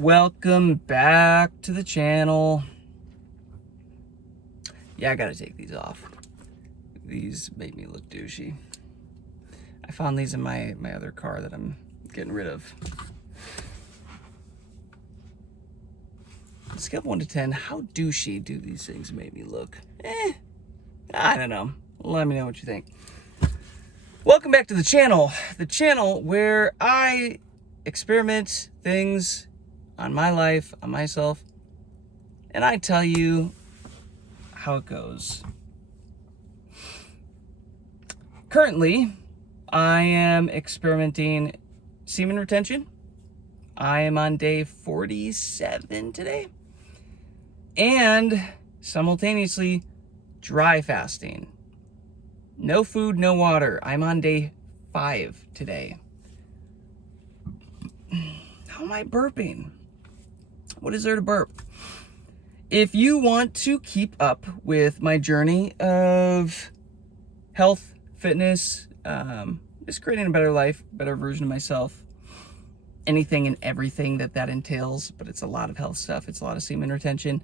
Welcome back to the channel. Yeah, I gotta take these off. These make me look douchey. I found these in my other car that I'm getting rid of. Scale of 1 to 10, how douchey do these things make me look? I don't know. Let me know what you think. Welcome back to the channel where I experiment things on my life, on myself, and I tell you how it goes. Currently, I am experimenting semen retention. I am on day 47 today, and simultaneously dry fasting. No food, no water. I'm on day 5 today. How am I burping? What is there to burp? If you want to keep up with my journey of health, fitness, just creating a better life, better version of myself, anything and everything that entails, but it's a lot of health stuff. It's a lot of semen retention.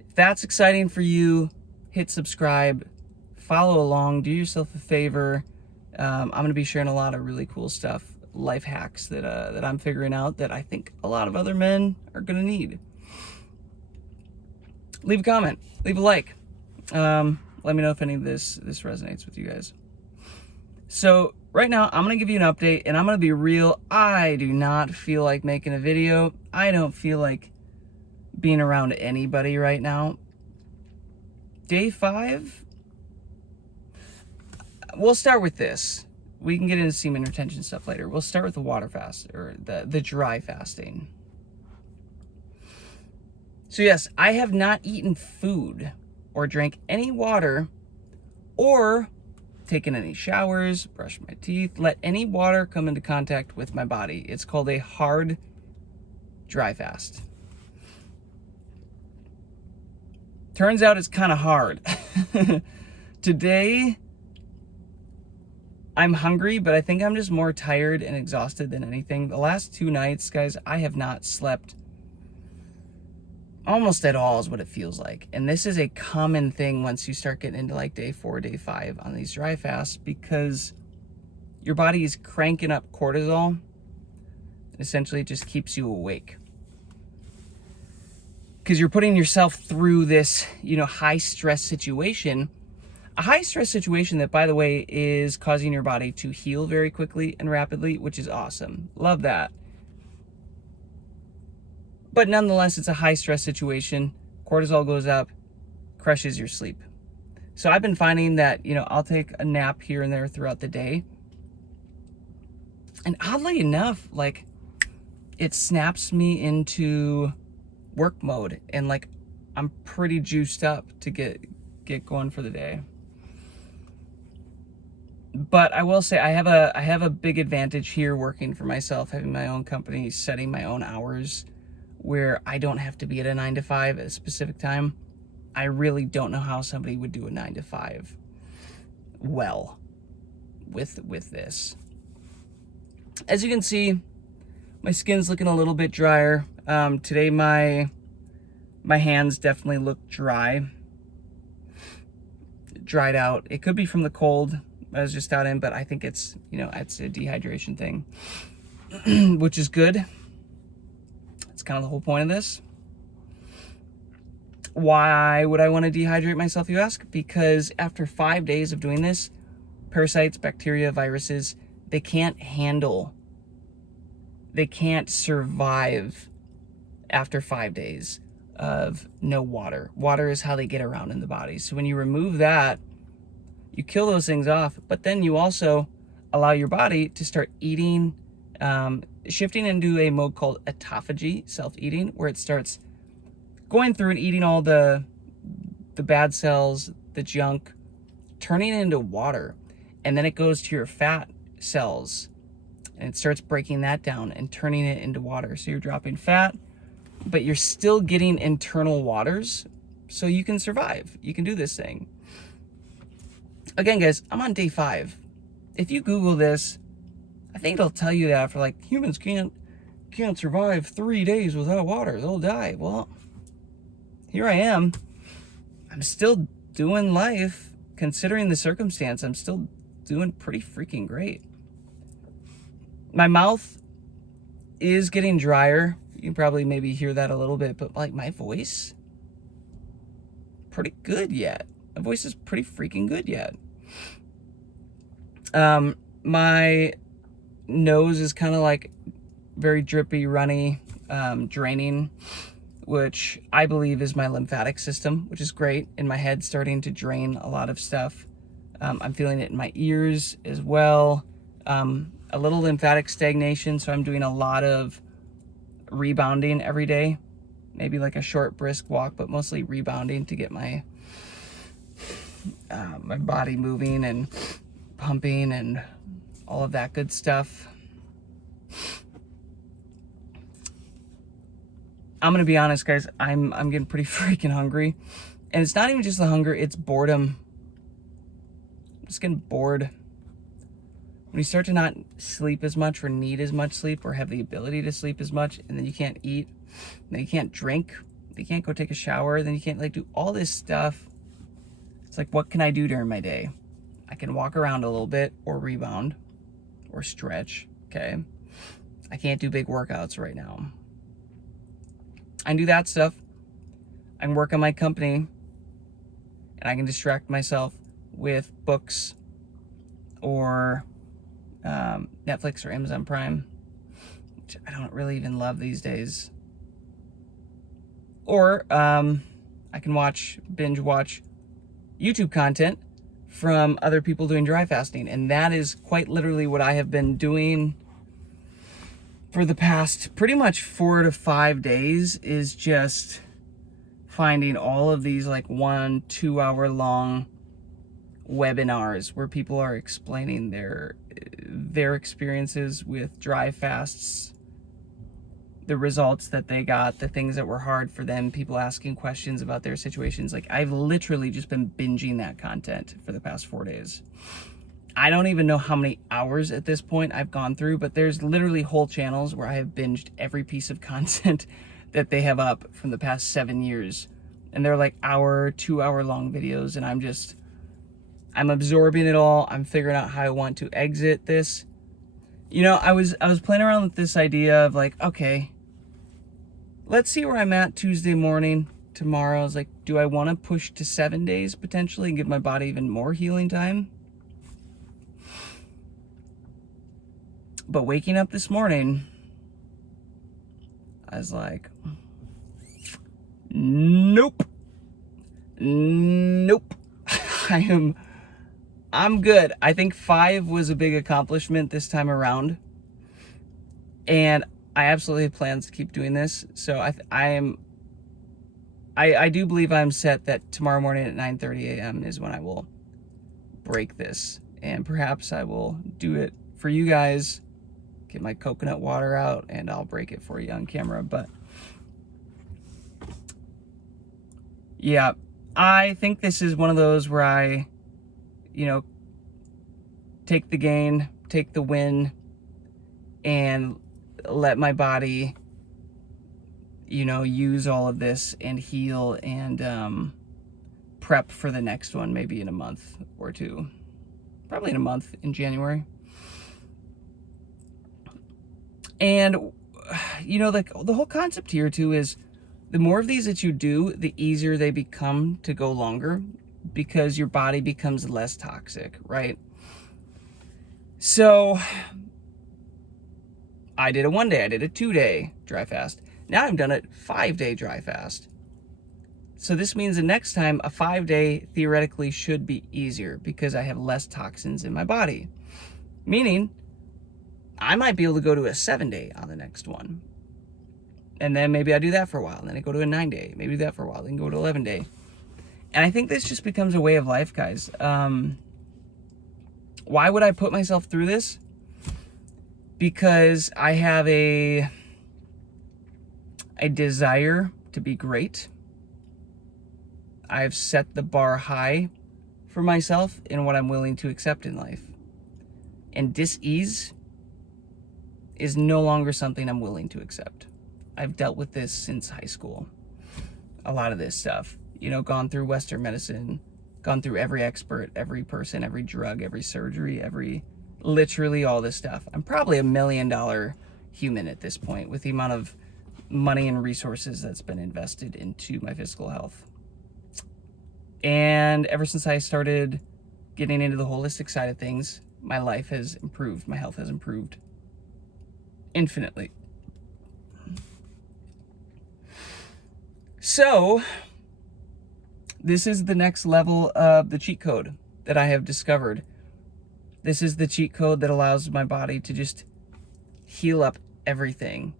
If that's exciting for you, hit subscribe, follow along, do yourself a favor. I'm going to be sharing a lot of really cool stuff, life hacks that I'm figuring out that I think a lot of other men are going to need. Leave a comment, leave a like. Let me know if any of this resonates with you guys. So right now I'm going to give you an update, and I'm going to be real. I do not feel like making a video. I don't feel like being around anybody right now. Day 5, we'll start with this. We can get into semen retention stuff later. We'll start with the water fast, or the dry fasting. So yes, I have not eaten food or drank any water or taken any showers, brushed my teeth, let any water come into contact with my body. It's called a hard dry fast. Turns out it's kind of hard. Today, I'm hungry, but I think I'm just more tired and exhausted than anything. The last 2 nights, guys, I have not slept almost at all, is what it feels like. And this is a common thing once you start getting into like day 4, day 5 on these dry fasts, because your body is cranking up cortisol. Essentially, it just keeps you awake, because you're putting yourself through this, high stress situation. A high stress situation that, by the way, is causing your body to heal very quickly and rapidly, which is awesome. Love that. But nonetheless, it's a high stress situation. Cortisol goes up, crushes your sleep. So I've been finding that, I'll take a nap here and there throughout the day. And oddly enough, it snaps me into work mode, and I'm pretty juiced up to get going for the day. But I will say I have a big advantage here working for myself, having my own company, setting my own hours, where I don't have to be at a 9 to 5 at a specific time. I really don't know how somebody would do a 9 to 5 well with this. As you can see, my skin's looking a little bit drier. Today my hands definitely look dried out. It could be from the cold I was just out in, but I think it's, it's a dehydration thing, which is good. It's kind of the whole point of this. Why would I want to dehydrate myself, you ask? Because after 5 days of doing this, parasites, bacteria, viruses, they can't survive after 5 days of no water. Water is how they get around in the body. So when you remove that, you kill those things off, but then you also allow your body to start eating, shifting into a mode called autophagy, self-eating, where it starts going through and eating all the bad cells, the junk, turning it into water. And then it goes to your fat cells, and it starts breaking that down and turning it into water. So you're dropping fat, but you're still getting internal waters, so you can survive. You can do this thing. Again, guys, I'm on day 5. If you Google this, I think it'll tell you that for humans can't can't survive 3 days without water. They'll die. Well, here I am. I'm still doing life. Considering the circumstance, I'm still doing pretty freaking great. My mouth is getting drier. You can probably maybe hear that a little bit, but like my voice, pretty good yet. My voice is pretty freaking good yet. My nose is kind of like very drippy, runny, draining, which I believe is my lymphatic system, which is great. In my head, starting to drain a lot of stuff. I'm feeling it in my ears as well. A little lymphatic stagnation, so I'm doing a lot of rebounding every day. Maybe like a short, brisk walk, but mostly rebounding to get my my body moving and pumping and all of that good stuff. I'm gonna be honest, guys. I'm getting pretty freaking hungry, and it's not even just the hunger; it's boredom. I'm just getting bored. When you start to not sleep as much, or need as much sleep, or have the ability to sleep as much, and then you can't eat, then you can't drink, you can't go take a shower, then you can't like do all this stuff. It's like, what can I do during my day? I can walk around a little bit, or rebound, or stretch. Okay, I can't do big workouts right now. I can do that stuff. I can work on my company, and I can distract myself with books or Netflix or Amazon Prime, which I don't really even love these days. Or I can binge watch YouTube content from other people doing dry fasting, and that is quite literally what I have been doing for the past pretty much 4 to 5 days, is just finding all of these like 1-2 hour long webinars where people are explaining their experiences with dry fasts, the results that they got, the things that were hard for them, people asking questions about their situations. Like, I've literally just been binging that content for the past 4 days. I don't even know how many hours at this point I've gone through, but there's literally whole channels where I have binged every piece of content that they have up from the past 7 years. And they're like 2-hour long videos, and I'm absorbing it all. I'm figuring out how I want to exit this. You know, I was playing around with this idea of like, okay, let's see where I'm at Tuesday morning. Tomorrow, I was like, do I want to push to 7 days potentially and give my body even more healing time? But waking up this morning, I was like, nope. I'm good. I think 5 was a big accomplishment this time around, and I absolutely have plans to keep doing this. So I do believe I'm set that tomorrow morning at 9:30 a.m. is when I will break this, and perhaps I will do it for you guys, get my coconut water out, and I'll break it for you on camera. But yeah, I think this is one of those where I, take the gain, take the win, and let my body, use all of this and heal and prep for the next one, maybe in a month or two. Probably in a month, in January. And, the whole concept here too is the more of these that you do, the easier they become to go longer, because your body becomes less toxic, right? So I did a 1 day, I did a 2 day dry fast. Now I've done a 5 day dry fast. So this means the next time a 5 day theoretically should be easier because I have less toxins in my body. Meaning I might be able to go to a 7 day on the next one. And then maybe I do that for a while. And then I go to a 9 day, maybe do that for a while, then go to 11 day. And I think this just becomes a way of life, guys. Why would I put myself through this? Because I have a desire to be great. I've set the bar high for myself in what I'm willing to accept in life. And dis-ease is no longer something I'm willing to accept. I've dealt with this since high school. A lot of this stuff, you know, gone through Western medicine, gone through every expert, every person, every drug, every surgery, literally all this stuff. I'm probably $1 million human at this point with the amount of money and resources that's been invested into my physical health. And ever since I started getting into the holistic side of things, my life has improved. My health has improved infinitely. So, this is the next level of the cheat code that I have discovered. This is the cheat code that allows my body to just heal up everything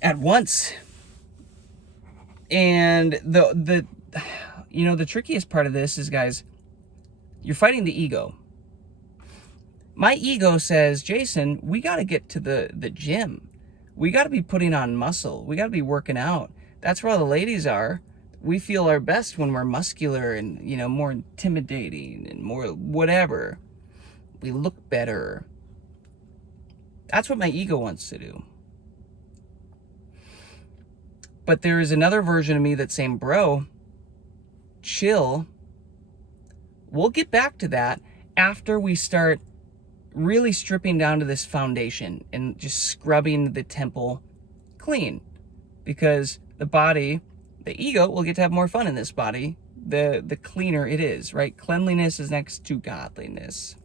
at once. And the you know, the trickiest part of this is, guys, you're fighting the ego. My ego says, Jason, we got to get to the gym. We got to be putting on muscle. We got to be working out. That's where all the ladies are. We feel our best when we're muscular and, you know, more intimidating and more whatever. We look better. That's what my ego wants to do. But there is another version of me that's saying, bro, chill. We'll get back to that after we start really stripping down to this foundation and just scrubbing the temple clean. Because the body, the ego, will get to have more fun in this body the cleaner it is, right? Cleanliness is next to godliness.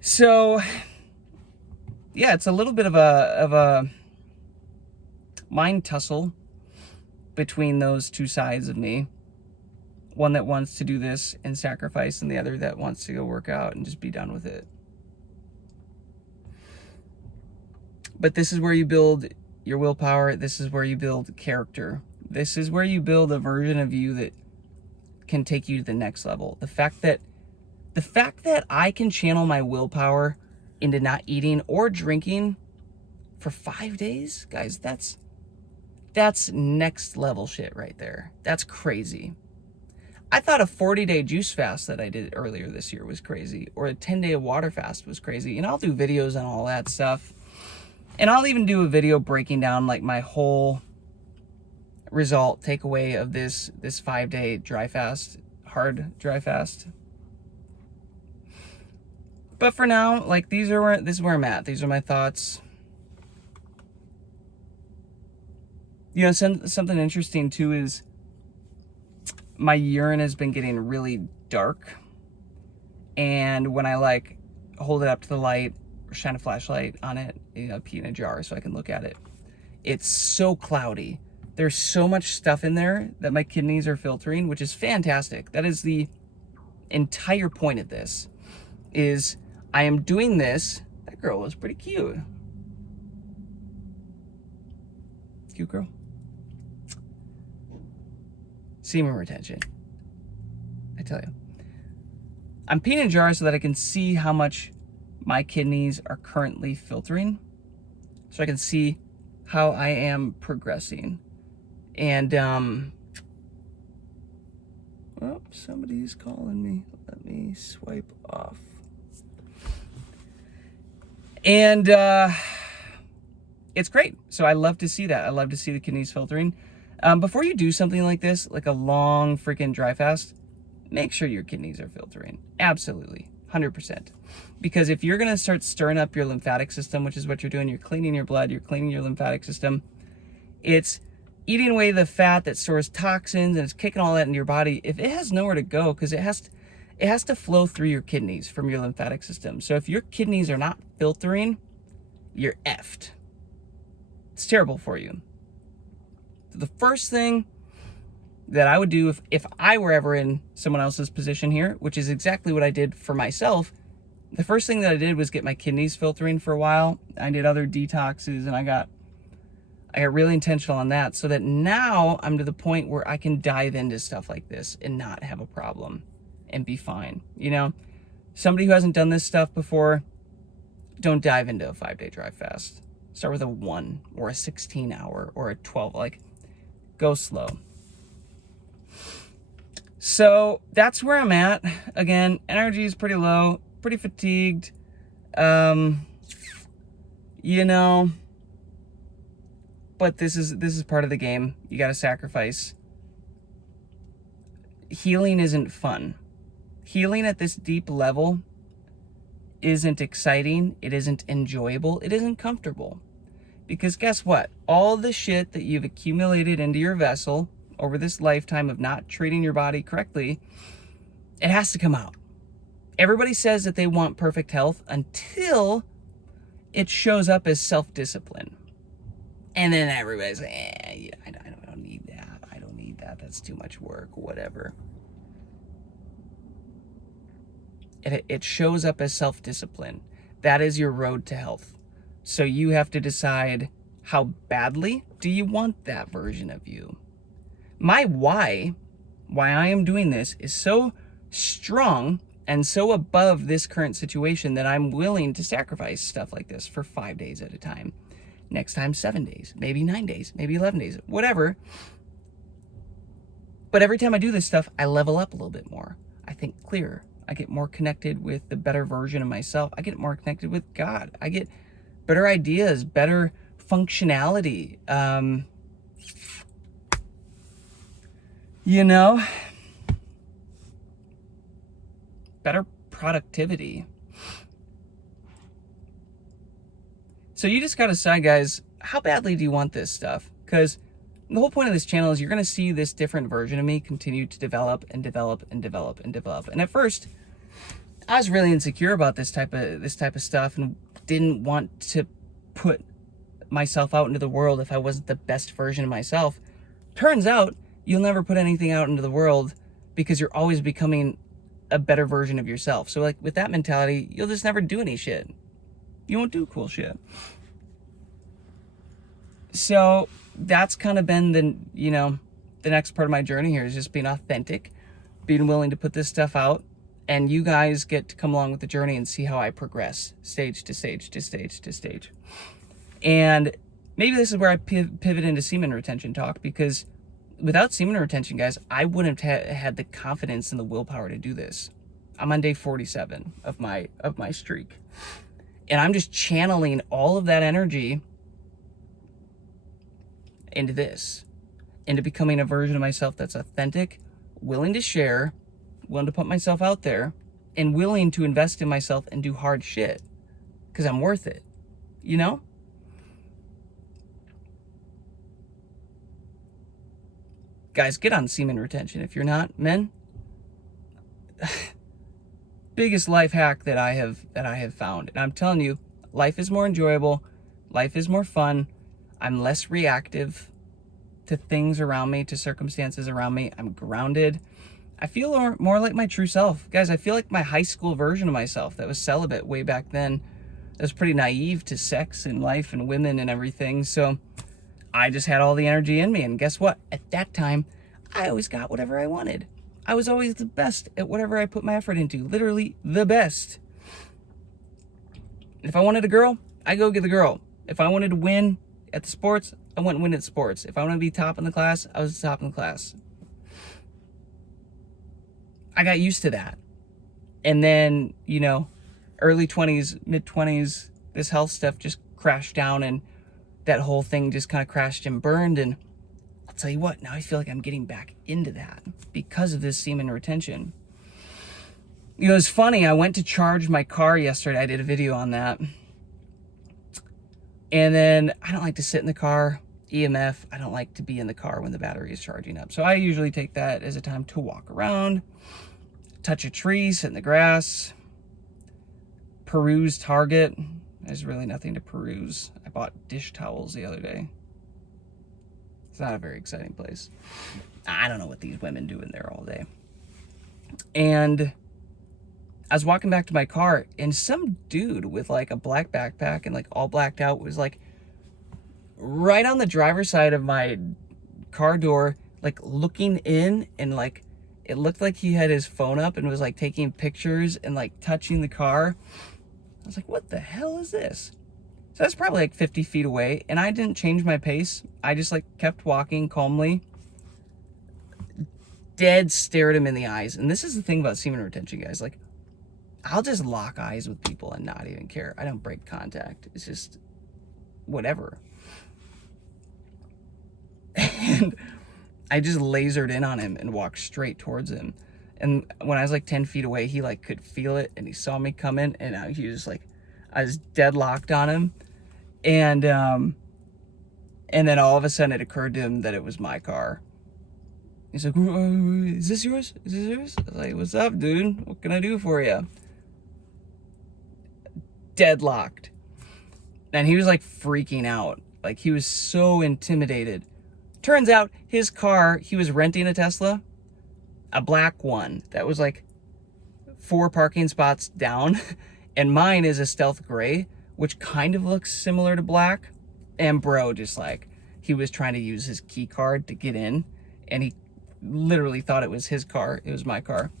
So, yeah, it's a little bit of a mind tussle between those two sides of me. One that wants to do this and sacrifice, and the other that wants to go work out and just be done with it. But this is where you build your willpower. This is where you build character. This is where you build a version of you that can take you to the next level. The fact that I can channel my willpower into not eating or drinking for 5 days, guys, that's next level shit right there. That's crazy. I thought a 40-day juice fast that I did earlier this year was crazy, or a 10-day water fast was crazy. And I'll do videos on all that stuff. And I'll even do a video breaking down like my whole result takeaway of this 5-day dry fast, hard dry fast. But for now, like this is where I'm at. These are my thoughts. You know, something interesting too is my urine has been getting really dark. And when I like hold it up to the light or shine a flashlight on it, you know, pee in a jar so I can look at it, it's so cloudy. There's so much stuff in there that my kidneys are filtering, which is fantastic. That is the entire point of this, is I am doing this. That girl was pretty cute. Cute girl. Semen retention. I tell you. I'm peeing in a jar so that I can see how much my kidneys are currently filtering. So I can see how I am progressing. And, oh, somebody's calling me. Let me swipe off. And, it's great. So I love to see that. I love to see the kidneys filtering. Before you do something like this, like a long freaking dry fast, make sure your kidneys are filtering. Absolutely. 100%. Because if you're going to start stirring up your lymphatic system, which is what you're doing, you're cleaning your blood, you're cleaning your lymphatic system, it's eating away the fat that stores toxins and it's kicking all that into your body. If it has nowhere to go, because it has to flow through your kidneys from your lymphatic system. So if your kidneys are not filtering, you're effed. It's terrible for you. The first thing that I would do if I were ever in someone else's position here, which is exactly what I did for myself, the first thing that I did was get my kidneys filtering for a while. I did other detoxes and I got really intentional on that, so that now I'm to the point where I can dive into stuff like this and not have a problem and be fine. You know, somebody who hasn't done this stuff before, don't dive into a 5-day dry fast. Start with a 1 or a 16-hour or a 12, like, go slow. So that's where I'm at. Again, energy is pretty low, pretty fatigued. you know, but this is part of the game. You got to sacrifice. Healing isn't fun. Healing at this deep level isn't exciting. It isn't enjoyable. It isn't comfortable. Because guess what? All the shit that you've accumulated into your vessel over this lifetime of not treating your body correctly, it has to come out. Everybody says that they want perfect health until it shows up as self-discipline. And then everybody's like, I don't need that. I don't need that. That's too much work, whatever. It shows up as self-discipline. That is your road to health. So you have to decide, how badly do you want that version of you? My why I am doing this is so strong and so above this current situation that I'm willing to sacrifice stuff like this for 5 days at a time. Next time, 7 days, maybe 9 days, maybe 11 days, whatever. But every time I do this stuff, I level up a little bit more. I think clearer. I get more connected with the better version of myself. I get more connected with God. I get better ideas, better functionality. You know, better productivity. So you just got to decide, guys, how badly do you want this stuff? Because the whole point of this channel is you're going to see this different version of me continue to develop and develop and develop and develop. And at first, I was really insecure about this type of stuff and didn't want to put myself out into the world if I wasn't the best version of myself. Turns out, you'll never put anything out into the world because you're always becoming a better version of yourself. So like with that mentality, you'll just never do any shit. You won't do cool shit. So that's kind of been the next part of my journey here is just being authentic, being willing to put this stuff out, and you guys get to come along with the journey and see how I progress stage to stage to stage to stage. And maybe this is where I pivot into semen retention talk, because without semen retention, guys, I wouldn't have had the confidence and the willpower to do this. I'm on day 47 of my streak. And I'm just channeling all of that energy into this, into becoming a version of myself that's authentic, willing to share, willing to put myself out there, and willing to invest in myself and do hard shit because I'm worth it, you know? Guys, get on semen retention. If you're not, men, biggest life hack that I have found. And I'm telling you, life is more enjoyable. Life is more fun. I'm less reactive to things around me, to circumstances around me. I'm grounded. I feel more like my true self. Guys, I feel like my high school version of myself that was celibate way back then. That was pretty naive to sex and life and women and everything. So I just had all the energy in me. And guess what? At that time, I always got whatever I wanted. I was always the best at whatever I put my effort into. Literally the best. If I wanted a girl, I go get the girl. If I wanted to win at the sports, I went and win at sports. If I wanted to be top in the class, I was the top in the class. I got used to that. And then, early 20s, mid 20s, this health stuff just crashed down and that whole thing just kind of crashed and burned. And I'll tell you what, now I feel like I'm getting back into that because of this semen retention. It was funny. I went to charge my car yesterday. I did a video on that. And then I don't like to sit in the car. EMF, I don't like to be in the car when the battery is charging up. So I usually take that as a time to walk around, touch a tree, sit in the grass, peruse Target. There's really nothing to peruse. I bought dish towels the other day. It's not a very exciting place. I don't know what these women do in there all day. And I was walking back to my car, and some dude with like a black backpack and like all blacked out was like right on the driver's side of my car door, like looking in, and like it looked like he had his phone up and was like taking pictures and like touching the car. I was like, what the hell is this? So that's probably like 50 feet away, and I didn't change my pace. I just like kept walking calmly. Dead stare at him in the eyes. And this is the thing about semen retention, guys. Like, I'll just lock eyes with people and not even care. I don't break contact. It's just whatever. And I just lasered in on him and walked straight towards him. And when I was like 10 feet away, he like could feel it, and he saw me coming, and he was like, I was deadlocked on him. And then all of a sudden it occurred to him that it was my car. He's like, is this yours? Is this yours? I was like, what's up, dude? What can I do for you? Deadlocked. And he was like freaking out. Like, he was so intimidated. Turns out his car, he was renting a Tesla, a black one that was like 4 parking spots down. And mine is a stealth gray, which kind of looks similar to black. And bro, just like, he was trying to use his key card to get in, and he literally thought it was his car. It was my car.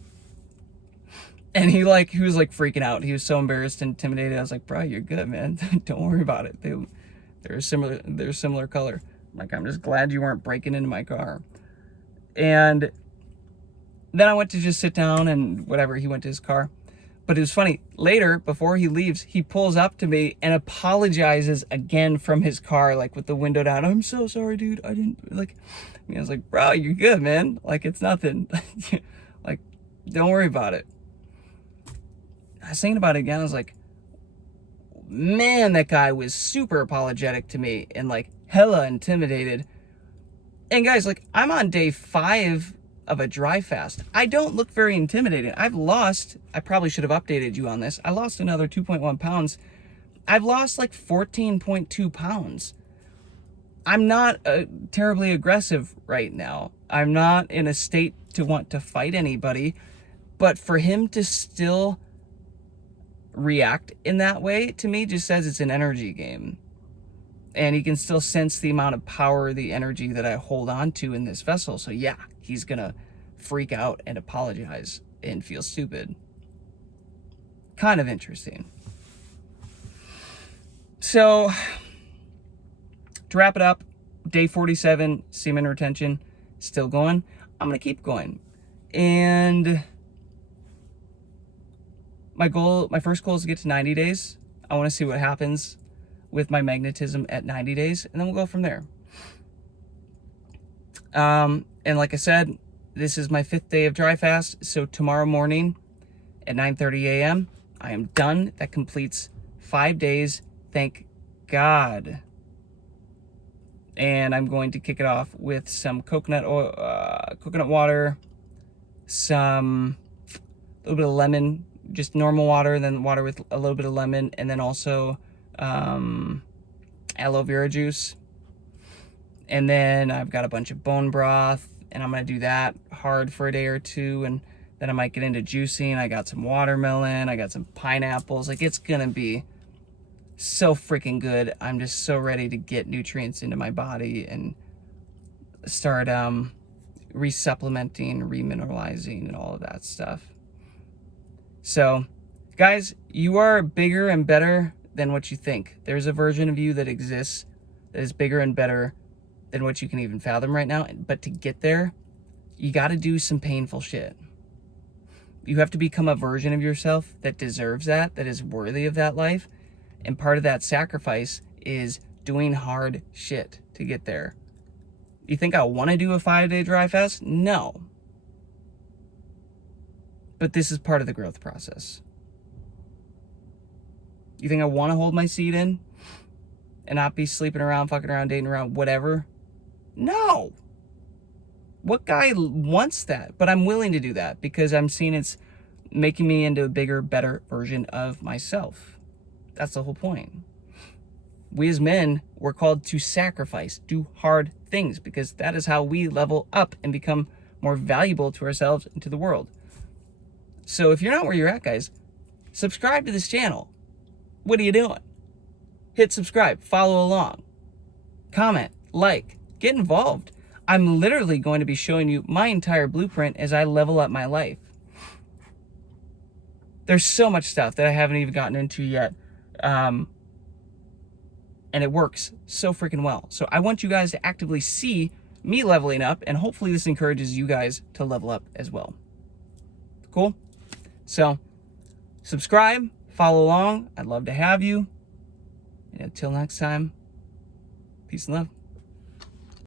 And he was like freaking out. He was so embarrassed and intimidated. I was like, bro, you're good, man. Don't worry about it. They're similar color. Like, I'm just glad you weren't breaking into my car. And then I went to just sit down and whatever, he went to his car. But it was funny. Later, before he leaves, he pulls up to me and apologizes again from his car, like with the window down. I'm so sorry, dude. I didn't, like, I was like, bro, you're good, man. Like, it's nothing. Like, don't worry about it. I was thinking about it again. I was like, man, that guy was super apologetic to me and like hella intimidated. And guys, like, I'm on day 5 of a dry fast. I don't look very intimidating. I probably should have updated you on this. I lost another 2.1 pounds. I've lost like 14.2 pounds. I'm not terribly aggressive right now. I'm not in a state to want to fight anybody. But for him to still react in that way, to me, just says it's an energy game. And he can still sense the amount of power, the energy that I hold on to in this vessel. So yeah, he's gonna freak out and apologize and feel stupid. Kind of interesting. So, to wrap it up, day 47, semen retention, still going. I'm gonna keep going. And my first goal is to get to 90 days. I want to see what happens with my magnetism at 90 days, and then we'll go from there. And like I said, this is my 5th day of dry fast, so tomorrow morning at 9:30 a.m., I am done. That completes 5 days, thank God. And I'm going to kick it off with some coconut oil, coconut water, a little bit of lemon, just normal water, then water with a little bit of lemon, and then also aloe vera juice. And then I've got a bunch of bone broth, and I'm gonna do that hard for a day or two, and then I might get into juicing. I got some watermelon, I got some pineapples. Like, it's gonna be so freaking good. I'm just so ready to get nutrients into my body and start resupplementing, remineralizing, and all of that stuff. So, guys, you are bigger and better than what you think. There's a version of you that exists that is bigger and better than what you can even fathom right now. But to get there, you got to do some painful shit. You have to become a version of yourself that deserves that is worthy of that life. And part of that sacrifice is doing hard shit to get there. You think I want to do a 5-day dry fast? No. But this is part of the growth process. You think I want to hold my seat in and not be sleeping around, fucking around, dating around, whatever? No. What guy wants that? But I'm willing to do that because I'm seeing it's making me into a bigger, better version of myself. That's the whole point. We as men, we're called to sacrifice, do hard things, because that is how we level up and become more valuable to ourselves and to the world. So if you're not where you're at, guys, subscribe to this channel. What are you doing? Hit subscribe, follow along, comment, like, get involved. I'm literally going to be showing you my entire blueprint as I level up my life. There's so much stuff that I haven't even gotten into yet. And it works so freaking well. So I want you guys to actively see me leveling up, and hopefully this encourages you guys to level up as well. Cool? So Subscribe, follow along. I'd love to have you. And until next time, peace and love.